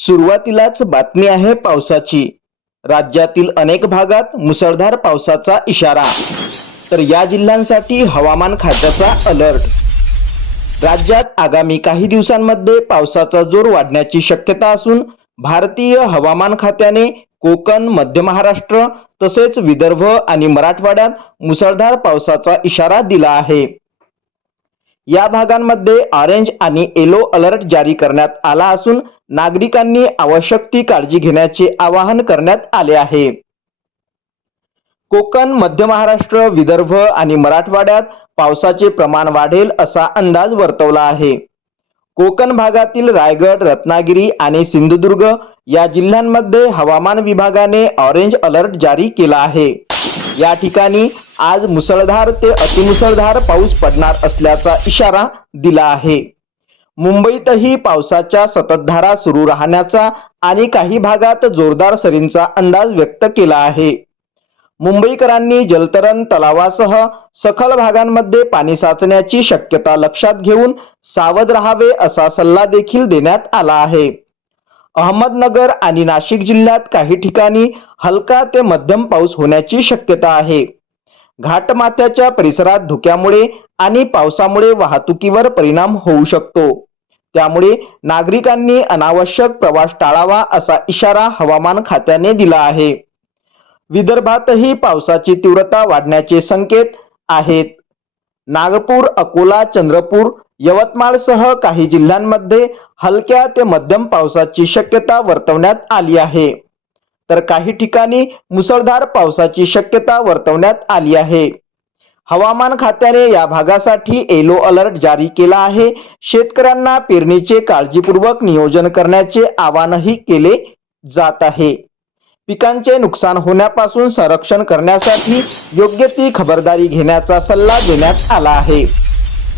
सुरुवातीलाच बातमी आहे पावसाची. राज्यातील अनेक भागात मुसळधार पावसाचा इशारा. तर या जिल्ह्यांसाठी हवामान खात्याचा अलर्ट. राज्यात आगामी काही दिवसांमध्ये पावसाचा जोर वाढण्याची शक्यता असून भारतीय हवामान खात्याने कोकण मध्य महाराष्ट्र तसेच विदर्भ आणि मराठवाड्यात मुसळधार पावसाचा इशारा दिला आहे. या भागांमध्ये ऑरेंज आणि येलो अलर्ट जारी करण्यात आला असून नागरिकांनी आवश्यक ती काळजी घेण्याचे आवाहन करण्यात आले आहे. कोकण मध्य महाराष्ट्र विदर्भ आणि मराठवाड्यात पावसाचे प्रमाण वाढेल असा अंदाज वर्तवला आहे. कोकण भागातील रायगड रत्नागिरी आणि सिंधुदुर्ग या जिल्ह्यांमध्ये हवामान विभागाने ऑरेंज अलर्ट जारी केला आहे. या ठिकाणी आज मुसळधार ते अतिमुसळधार पाऊस पडणार असल्याचा इशारा दिला आहे. मुंबईतही पावसाच्या सततधारा सुरू राहण्याचा आणि काही भागात जोरदार सरींचा अंदाज व्यक्त केला आहे. मुंबईकरांनी जलतरण तलावासह सखल भागांमध्ये पाणी साचण्याची शक्यता लक्षात घेऊन सावध राहावे असा सल्ला देखील देण्यात आला आहे. अहमदनगर आणि नाशिक जिल्ह्यात काही ठिकाणी हलका ते मध्यम पाऊस होण्याची शक्यता आहे. घाटमाथ्याच्या परिसरात धुक्यामुळे आणि पावसामुळे वाहतुकीवर परिणाम होऊ शकतो. त्यामुळे नागरिकांनी अनावश्यक प्रवास टाळावा असा इशारा हवामान खात्याने दिला आहे. विदर्भातही पावसाची तीव्रता वाढण्याचे संकेत आहेत. नागपूर अकोला चंद्रपूर यवतमाळसह काही जिल्ह्यांमध्ये हलक्या ते मध्यम पावसाची शक्यता वर्तवण्यात आली आहे. तर काही ठिकाणी मुसळधार पावसाची शक्यता वर्तवण्यात आली आहे. हवामान खात्याने या भागासाठी येलो अलर्ट जारी केला आहे. शेतकऱ्यांना पेरणीचे काळजीपूर्वक नियोजन करण्याचे आवाहनही केले जात आहे. पिकांचे नुकसान होण्यापासून संरक्षण करण्यासाठी योग्य ती खबरदारी घेण्याचा सल्ला देण्यात आला आहे.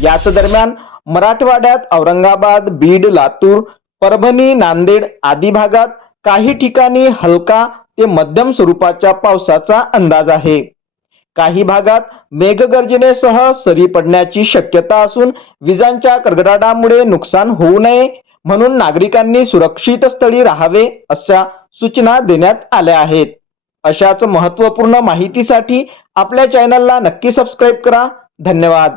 याच दरम्यान मराठवाड्यात औरंगाबाद बीड लातूर परभणी नांदेड आदी भागात काही ठिकाणी हलका ते मध्यम स्वरूपाच्या पावसाचा अंदाज आहे. काही भागात मेघगर्जनेसह सरी पडण्याची शक्यता असून विजांच्या कडकडाटामुळे नुकसान होऊ नये म्हणून नागरिकांनी सुरक्षित स्थळी राहावे अशा सूचना देण्यात आल्या आहेत. अशाच महत्त्वपूर्ण माहितीसाठी आपल्या चॅनलला नक्की सबस्क्राईब करा. धन्यवाद.